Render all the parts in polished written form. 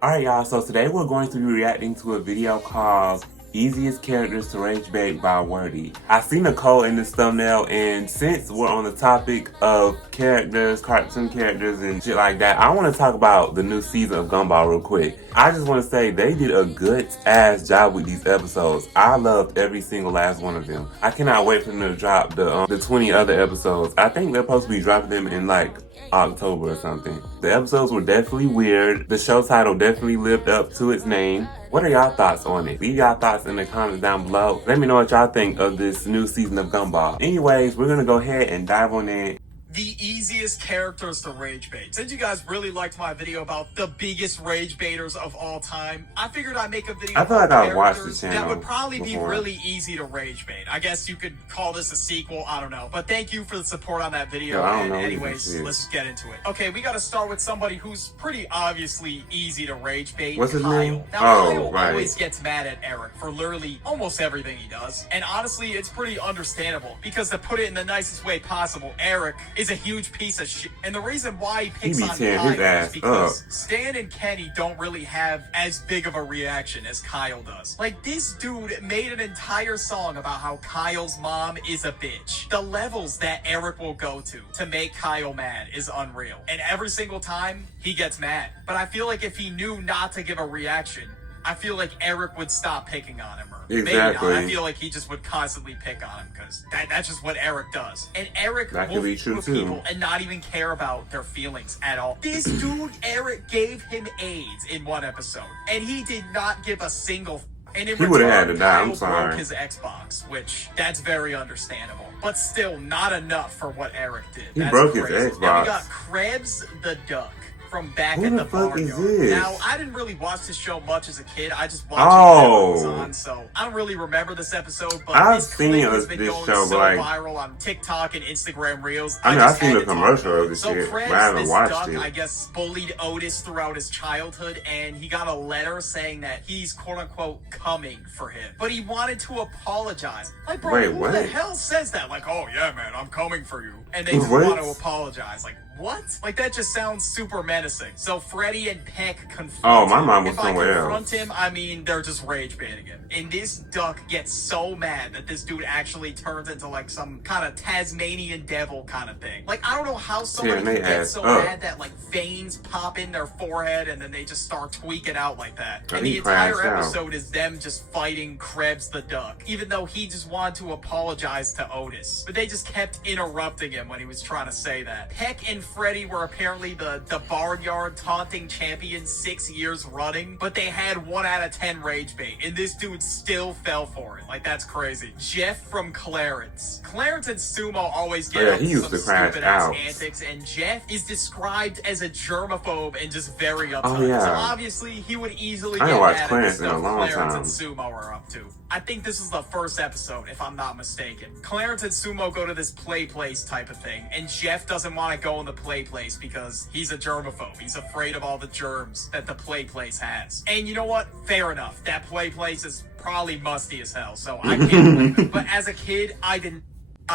Alright y'all, so today we're going to be reacting to a video called Easiest Characters to Ragebait by Wordy. I see Nichole in this thumbnail, and since we're on the topic of characters, cartoon characters and shit like that, I want to talk about the new season of Gumball real quick. I just want to say they did a good ass job with these episodes. I loved every single last one of them. I cannot wait for them to drop the 20 other episodes. I think they're supposed to be dropping them in like October or something. The episodes were definitely weird. The show title definitely lived up to its name. What are y'all thoughts on it? Leave y'all thoughts in the comments down below. Let me know what y'all think of this new season of Gumball. Anyways, we're gonna go ahead and dive on in. The easiest characters to rage bait. Since you guys really liked my video about the biggest rage baiters of all time, I figured I'd make a video I feel like I watched the characters channel that would probably before. be really easy to rage bait. I guess you could call this a sequel, I don't know. But thank you for the support on that video. Yo, I don't and know anyways, let's just get into it. Okay, we gotta start with somebody who's pretty obviously easy to rage bait. What's his Kyle. name? Now, Kyle always gets mad at Eric for literally almost everything he does. And honestly, it's pretty understandable because to put it in the nicest way possible, Eric is a huge piece of shit. And the reason why he picks on Kyle is because Stan and Kenny don't really have as big of a reaction as Kyle does. Like, this dude made an entire song about how Kyle's mom is a bitch. The levels that Eric will go to make Kyle mad is unreal. And every single time, he gets mad. But I feel like if he knew not to give a reaction, I feel like Eric would stop picking on him. Or maybe not. I feel like he just would constantly pick on him because that's just what Eric does. And Eric will be true with people and not even care about their feelings at all. This dude, Eric, gave him AIDS in one episode, and he did not give a single. And in return, Kyle broke his Xbox, which that's very understandable. But still, not enough for what Eric did. He broke his Xbox. Now we got Krebs the Duck from back at the barnyard. Now, I didn't really watch this show much as a kid. I just watched it when it was on, so I don't really remember this episode, but this clip has been going so viral on TikTok and Instagram Reels. I mean, I've seen the commercial of this shit, but I haven't watched it. I guess bullied Otis throughout his childhood, and he got a letter saying that he's quote-unquote coming for him. But he wanted to apologize. Like, bro, who the hell says that? Like, oh yeah, man, I'm coming for you. And they just want to apologize. Like, what? Like, that just sounds super menacing. So Freddy and Peck confront my mom was somewhere else. If I confront him, I mean, they're just rage baiting him. And this duck gets so mad that this dude actually turns into like some kind of Tasmanian devil kind of thing. Like, I don't know how somebody can get so mad that like veins pop in their forehead and then they just start tweaking out like that. And the entire episode is them just fighting Krebs the duck, even though he just wanted to apologize to Otis. But they just kept interrupting him when he was trying to say that. Peck and Freddy were apparently the barnyard taunting champions 6 years running, but they had 1 out of 10 rage bait, and this dude still fell for it. Like, that's crazy. Jeff from Clarence. Clarence and Sumo always get up to some stupid ass antics, and Jeff is described as a germaphobe and just very uptight. So obviously he would easily get mad at the stuff Clarence and Sumo are up to. I think this is the first episode, if I'm not mistaken. Clarence and Sumo go to this play place type of thing, and Jeff doesn't want to go in the play place because he's a germaphobe. He's afraid of all the germs that the play place has. And you know what? Fair enough. That play place is probably musty as hell, so I can't blame him. But as a kid, I didn't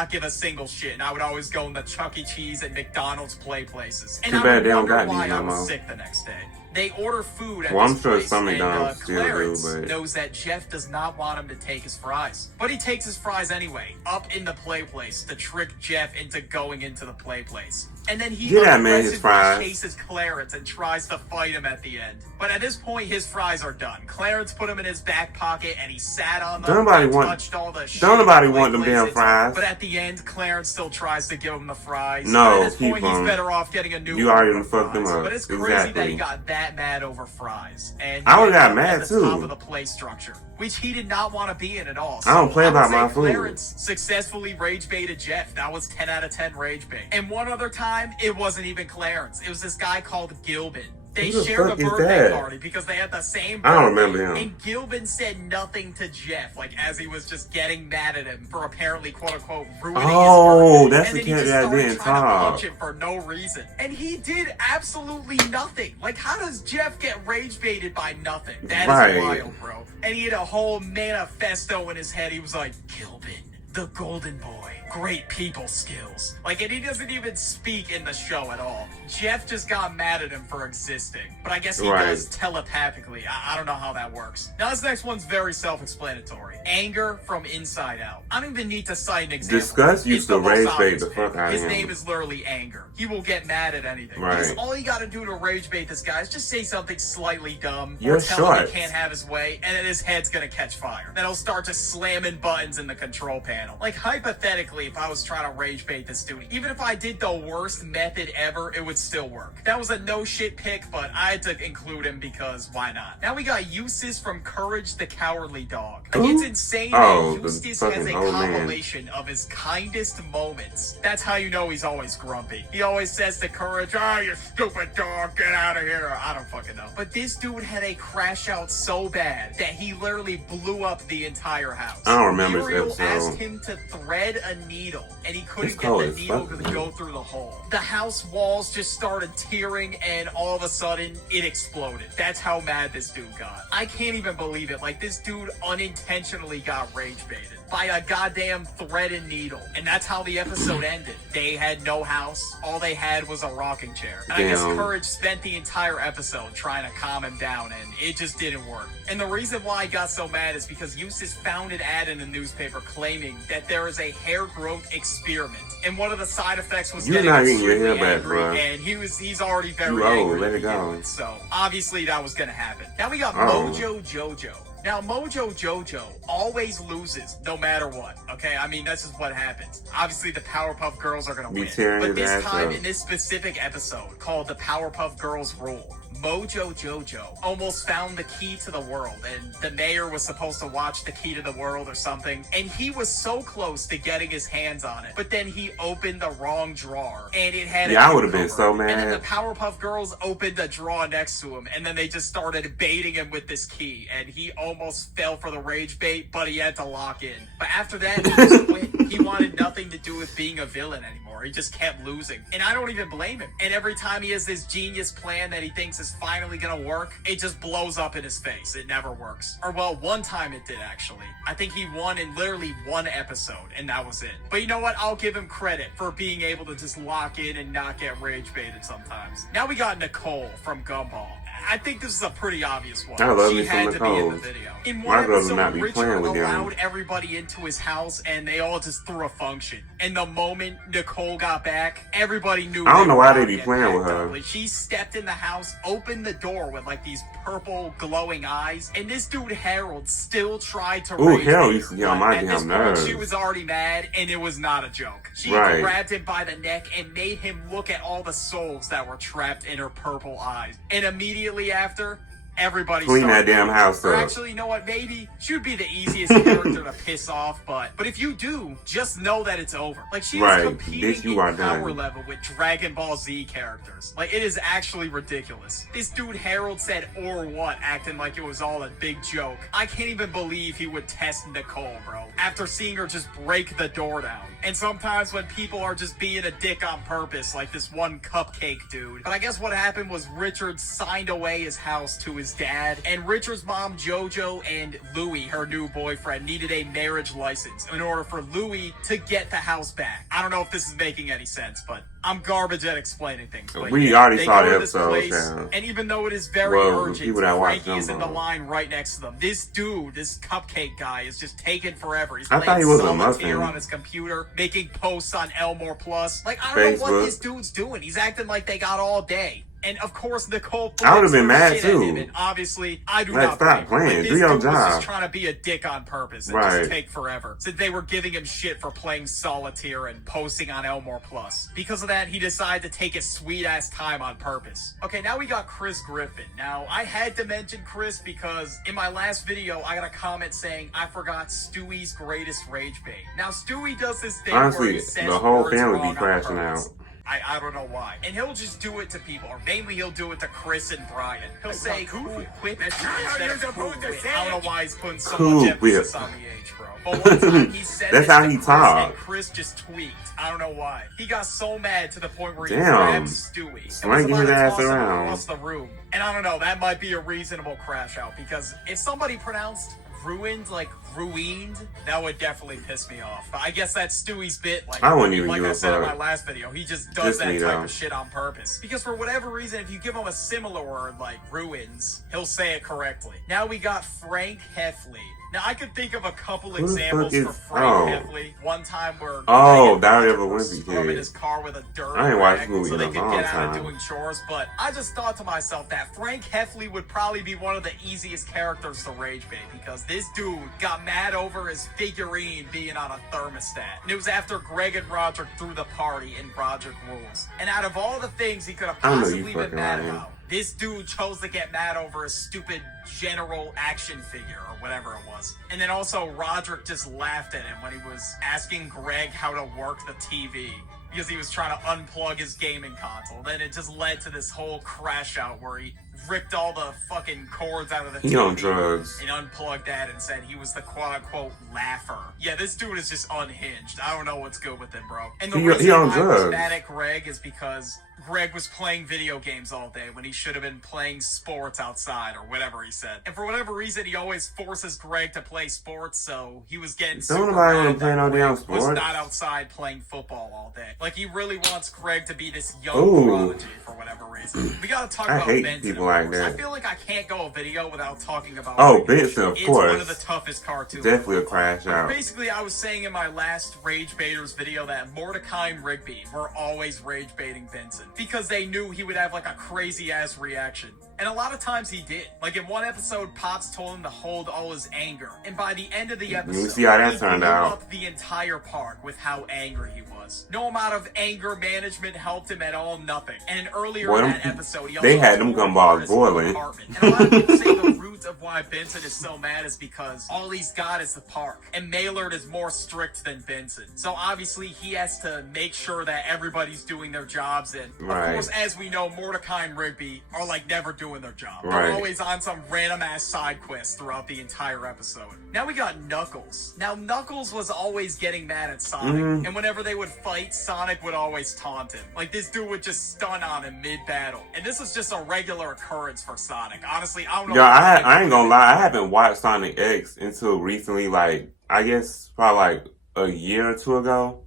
give a single shit, and I would always go in the Chuck E. Cheese and McDonald's play places. And I would wonder why I was sick the next day. They order food at this place, and Clarence knows that Jeff does not want him to take his fries. But he takes his fries anyway, up in the play place, to trick Jeff into going into the play place. And then he aggressively chases Clarence and tries to fight him at the end. But at this point, his fries are done. Clarence put them in his back pocket, and he sat on them and touched all the shit. Don't nobody want them damn fries. But at the end, Clarence still tries to give him the fries. No, at this point, he's better off getting a new one. You already fucked them up. But it's crazy that he got that mad over fries. And I would have got mad too. Top of the play structure, which he did not want to be in at all. So I don't play about my food. Clarence successfully rage baited Jeff. That was 10 out of 10 rage bait. And one other time, it wasn't even Clarence. It was this guy called Gilbin. They shared a birthday party because they had the same birthday. I don't remember him. And Gilbin said nothing to Jeff, like as he was just getting mad at him for apparently quote unquote ruining his birthday. Oh, that's the kid that didn't talk. To punch him for no reason. And he did absolutely nothing. Like, how does Jeff get rage baited by nothing? That is wild, bro. And he had a whole manifesto in his head. He was like, Gilbin, the golden boy. Great people skills. Like, and he doesn't even speak in the show at all. Jeff just got mad at him for existing. But I guess he does telepathically. I don't know how that works. Now, this next one's very self-explanatory. Anger from inside out. I don't even need to cite an example. Disgust used to rage bait the fuck out of him. His name is literally Anger. He will get mad at anything. Because all you gotta do to rage bait this guy is just say something slightly dumb. Or tell him he can't have his way, and then his head's gonna catch fire. Then he'll start just slamming buttons in the control panel. Like, hypothetically, if I was trying to rage bait this dude, even if I did the worst method ever, it would still work. That was a no shit pick, but I had to include him because why not? Now we got Eustace from Courage the Cowardly Dog. Like, it's insane that Eustace has a compilation of his kindest moments. That's how you know he's always grumpy. He always says to Courage, "Oh, you stupid dog, get out of here." I don't fucking know. But this dude had a crash out so bad that he literally blew up the entire house. I don't remember this episode. Asked him to thread a needle, and he couldn't get the needle to go through the hole. The house walls just started tearing, and all of a sudden, it exploded. That's how mad this dude got. I can't even believe it. Like, this dude unintentionally got rage baited by a goddamn thread and needle. And that's how the episode ended. They had no house. All they had was a rocking chair. And I guess Courage spent the entire episode trying to calm him down, and it just didn't work. And the reason why I got so mad is because Eustace found an ad in the newspaper claiming that there is a hair growth experiment. And one of the side effects was getting extremely angry, and he's already very angry. Let it go. So obviously that was gonna happen. Now we got Mojo Jojo. Now, Mojo Jojo always loses no matter what, okay? I mean, that's just what happens. Obviously, the Powerpuff Girls are going to win. But this time, in this specific episode called The Powerpuff Girls Rule, Mojo Jojo almost found the key to the world, and the mayor was supposed to watch the key to the world or something, and he was so close to getting his hands on it, but then he opened the wrong drawer, and it had I would have been so mad. And then the Powerpuff Girls opened the drawer next to him, and then they just started baiting him with this key, and he almost fell for the rage bait, but he had to lock in. But after that, he just quit. He wanted nothing to do with being a villain anymore. He just kept losing. And I don't even blame him. And every time he has this genius plan that he thinks is finally gonna work, it just blows up in his face. It never works. Or well, one time it did actually. I think he won in literally one episode, and that was it. But you know what? I'll give him credit for being able to just lock in and not get rage baited sometimes. Now we got Nichole from Gumball. I think this is a pretty obvious one. I love she me had some to be in the Nichole. video. In one episode, Richard allowed everybody into his house, and they all just threw a function. And the moment Nichole got back, everybody knew. I don't know why they be playing with her. Like, she stepped in the house, opened the door with like these purple glowing eyes, and this dude Harold still tried to. Ooh, Harold used to get on my damn nerves. She was already mad, and it was not a joke. She grabbed him by the neck and made him look at all the souls that were trapped in her purple eyes. And immediately after, everybody clean that damn house up. Actually, you know what? Maybe she would be the easiest character to piss off, but if you do, just know that it's over. Like, she is competing in power level with Dragon Ball Z characters. Like, it is actually ridiculous. This dude Harold said "or what," acting like it was all a big joke. I can't even believe he would test Nichole, bro, after seeing her just break the door down. And sometimes when people are just being a dick on purpose, like this one cupcake dude. But I guess what happened was Richard signed away his house to his dad, and Richard's mom Jojo and Louie, her new boyfriend, needed a marriage license in order for Louie to get the house back. I don't know if this is making any sense, but I'm garbage at explaining things. But we already saw the episode. And even though it is very urgent, Frankie is in the line right next to them. This dude, this cupcake guy, is just taking forever. He's playing solitaire on his computer, making posts on Elmore Plus. Like, I don't know what this dude's doing. He's acting like they got all day. And of course, Nichole. I would have been mad too. And obviously, I do not. Stop playing. Do your job. Was just trying to be a dick on purpose and just take forever. Since they were giving him shit for playing solitaire and posting on Elmore Plus. Because of that, he decided to take his sweet ass time on purpose. Okay, now we got Chris Griffin. Now, I had to mention Chris because in my last video, I got a comment saying I forgot Stewie's greatest rage bait. Now, Stewie does this thing where he says the whole family be crashing out. I don't know why. And he'll just do it to people, or mainly he'll do it to Chris and Brian. He'll say cool whip instead of cool whip. I don't know why he's putting so much emphasis on the H, bro. But one time he said that's how he talks. And Chris just tweaked. I don't know why. He got so mad to the point where he grabbed Stewie. Swinging his ass around across the room. And I don't know, that might be a reasonable crash out, because if somebody pronounced ruined, like ruined, that would definitely piss me off. But I guess that's Stewie's bit. Like, I wouldn't even like give I a said in fuck. my last video, he just does that type of shit on purpose. Because for whatever reason, if you give him a similar word like ruins, he'll say it correctly. Now we got Frank Heffley. Now, I could think of a couple examples for Frank Heffley. One time where Daredevil was scrubbing his car with a dirt I ain't watched rag movie so in they a could long get out of time. doing chores, but I just thought to myself that Frank Heffley would probably be one of the easiest characters to rage bait because this dude got mad over his figurine being on a thermostat. And it was after Greg and Roderick threw the party in Roderick Rules. And out of all the things he could have possibly been mad about, this dude chose to get mad over a stupid general action figure or whatever it was. And then also Roderick just laughed at him when he was asking Greg how to work the TV because he was trying to unplug his gaming console. Then it just led to this whole crash out where he ripped all the fucking cords out of the TV on drugs. and unplugged that and said he was the quote-unquote laugher. Yeah, this dude is just unhinged. I don't know what's good with him, bro. And the reason why I was mad at Greg is because Greg was playing video games all day when he should have been playing sports outside or whatever he said. And for whatever reason, he always forces Greg to play sports, so he was getting super mad that Greg was not outside playing football all day. Like, he really wants Greg to be this young prodigy for whatever reason. We gotta talk about Benson. I feel like I can't go a video without talking about Benson, of course. It's one of the toughest cartoons. Definitely a crash out. Basically, I was saying in my last Rage Baiters video that Mordecai and Rigby were always rage baiting Benson because they knew he would have like a crazy ass reaction. And a lot of times he did. Like in one episode, Pops told him to hold all his anger. And by the end of the episode, see how that he turned blew out. up the entire park with how angry he was. No amount of anger management helped him at all, nothing. And earlier in that episode, he also they had them gumballs boiling. And a lot of people say the root of why Benson is so mad is because all he's got is the park. And Maylard is more strict than Benson. So obviously he has to make sure that everybody's doing their jobs. And of course, as we know, Mordecai and Rigby are like never doing their job. They're always on some random ass side quest throughout the entire episode. Now we got Knuckles. Now Knuckles was always getting mad at Sonic. And whenever they would fight, Sonic would always taunt him. Like this dude would just stun on him mid-battle. And this was just a regular occurrence for Sonic. Honestly, I don't know. Yeah, I ain't gonna lie. I haven't watched Sonic X until recently, like, I guess probably like a year or two ago.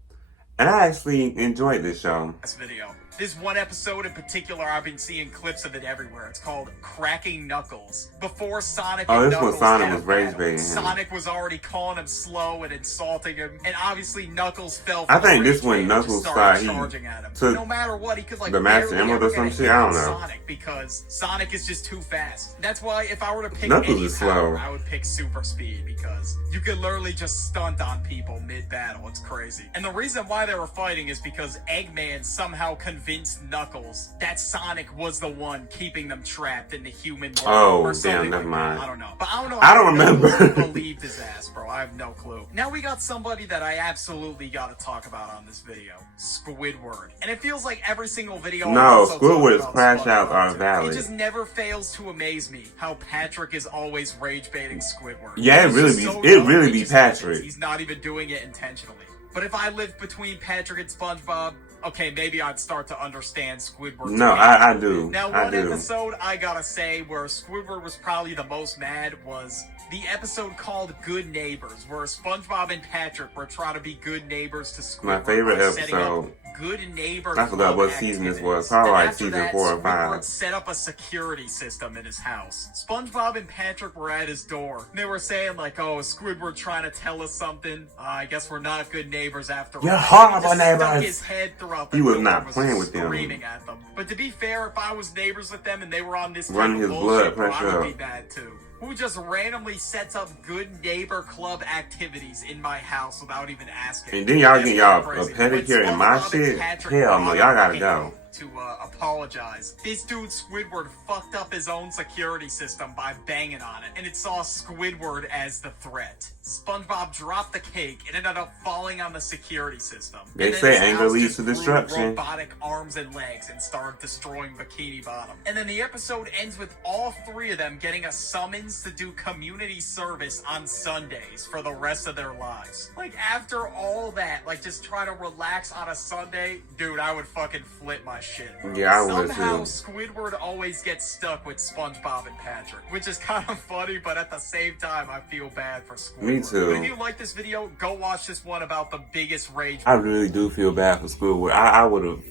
And I actually enjoyed this show. This video. This one episode in particular, I've been seeing clips of it everywhere. It's called Cracking Knuckles. Before Sonic and Knuckles when Sonic was rage baiting him. Sonic was already calling him slow and insulting him, and obviously Knuckles fell for I think this when Knuckles started charging at him. No matter what, he could like the Master Emerald or some shit. I don't know. Sonic because Sonic is just too fast. That's why if I were to pick Knuckles any is power, slow. I would pick Super Speed because you could literally just stunt on people mid-battle. It's crazy. And the reason why they were fighting is because Eggman somehow convinced Knuckles that Sonic was the one keeping them trapped in the human world. Oh, damn, never mind. I don't know. But I don't know. I don't remember. Believed his ass, bro. I have no clue. Now we got somebody that I absolutely got to talk about on this video. Squidward. And it feels like every single video. No, Squidward's crash outs are valid. It just never fails to amaze me how Patrick is always rage baiting Squidward. Yeah, it really be Patrick. He's not even doing it intentionally. But if I lived between Patrick and SpongeBob, okay, maybe I'd start to understand Squidward. No, I do. Now, one episode I gotta say where Squidward was probably the most mad was the episode called Good Neighbors, where SpongeBob and Patrick were trying to be good neighbors to Squidward. My favorite episode. Good neighbor. I forgot what season this was. Probably like season 4 or 5. Squidward set up a security system in his house. SpongeBob and Patrick were at his door. They were saying like, "Oh, is Squidward trying to tell us something? I guess we're not good neighbors after all." You're horrible neighbors. Stuck his head throughout the he was door, not playing with them. Screaming at them. But to be fair, if I was neighbors with them and they were on this running his blood pressure I would be mad too. Who just randomly sets up good neighbor club activities in my house without even asking? And then y'all get y'all a pedicure in my shit? Hell no, y'all gotta go. To apologize. This dude Squidward fucked up his own security system by banging on it, and it saw Squidward as the threat. SpongeBob dropped the cake and ended up falling on the security system. They say anger leads to destruction. Robotic arms and legs and started destroying Bikini Bottom. And then the episode ends with all three of them getting a summons to do community service on Sundays for the rest of their lives. Like after all that, like just try to relax on a Sunday, dude, I would fucking flip my shit. Yeah, I would Somehow, too. Squidward always gets stuck with SpongeBob and Patrick, which is kind of funny, but at the same time, I feel bad for Squidward. Me too. But if you like this video, go watch this one about the biggest rage. I really do feel bad for Squidward. I would have,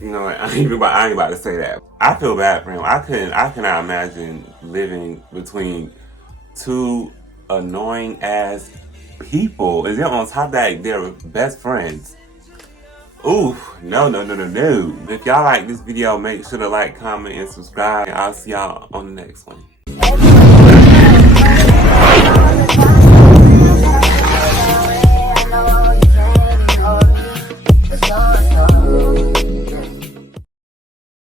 you know, I ain't about to say that. I feel bad for him. I cannot imagine living between two annoying ass people. And then on top of that, they're best friends. Ooh, no. If y'all like this video, make sure to like, comment, and subscribe. And I'll see y'all on the next one.